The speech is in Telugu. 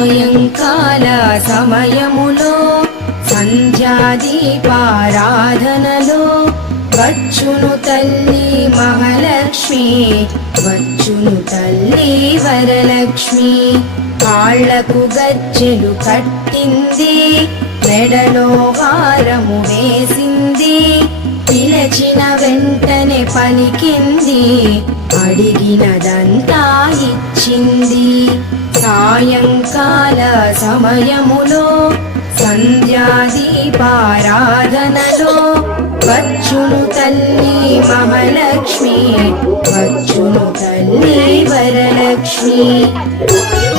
సాయంకాల సమయములో సంధ్యాదీపారాధనలో వచ్చును తల్లి మహాలక్ష్మి, వచ్చును తల్లి వరలక్ష్మి. కాళ్లకు గజ్జెలు కట్టింది, మెడలో హారము వేసింది, పిలచిన వెంటనే పలికింది, అడిగినదంతా ఇచ్చింది. సాయంకాల సమయములో సంధ్యాదీపారాధనలో వచ్చును తల్లి మహాలక్ష్మి, వచ్చును తల్లి వరలక్ష్మి.